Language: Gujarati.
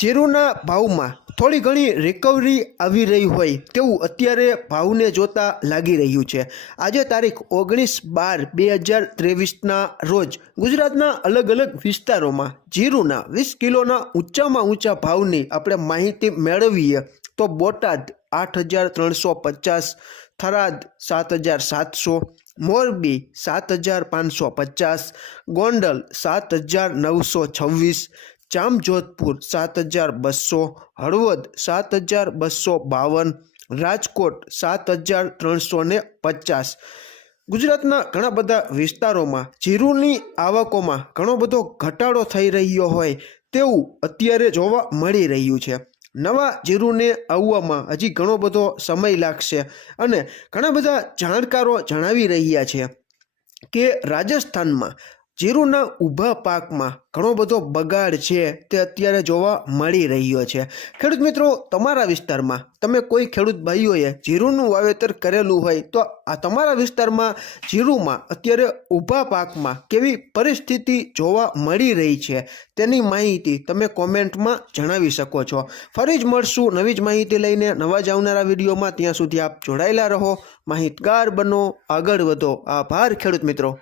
જીરુના ભાવમાં થોડી ઘણી રિકવરી આવી રહી હોય તેવું અત્યારે ભાવને જોતા લાગી રહ્યું છે. આજે તારીખ ઓગણીસ બાર બે હજાર ત્રેવીસના રોજ ગુજરાતના અલગ અલગ વિસ્તારોમાં જીરુના વીસ કિલોના ઊંચામાં ઊંચા ભાવની આપણે માહિતી મેળવીએ તો બોટાદ આઠ હજાર ત્રણસો પચાસ, થરાદ સાત હજાર સાતસો, મોરબી સાત હજાર પાંચસો પચાસ, ગોંડલ સાત હજાર નવસો છવ્વીસ જામજોધપુર સાત હજાર બસો, હળવદ સાત હજાર બસો બાવન, રાજકોટ સાત હજાર ત્રણસો ને પચાસ. ગુજરાતના ઘણા બધા વિસ્તારોમાં જીરુની આવકોમાં ઘણો બધો ઘટાડો થઈ રહ્યો હોય તેવું અત્યારે જોવા મળી રહ્યું છે. નવા જીરુને આવવામાં હજી ઘણો બધો સમય લાગશે અને ઘણા બધા જાણકારો જણાવી રહ્યા છે કે રાજસ્થાનમાં જીરુના ઊભા પાકમાં ઘણો બધો બગાડ છે તે અત્યારે જોવા મળી રહ્યો છે. ખેડૂત મિત્રો, તમારા વિસ્તારમાં તમે કોઈ ખેડૂત ભાઈઓએ જીરુનું વાવેતર કરેલું હોય તો આ તમારા વિસ્તારમાં જીરુમાં અત્યારે ઊભા પાકમાં કેવી પરિસ્થિતિ જોવા મળી રહી છે તેની માહિતી તમે કોમેન્ટમાં જણાવી શકો છો. ફરી જ મળશું નવી જ માહિતી લઈને. નવા જ આવનારા વિડીયોમાં ત્યાં સુધી આપ જોડાયેલા રહો. માહિતગાર બનો, આગળ વધો. આભાર ખેડૂત મિત્રો.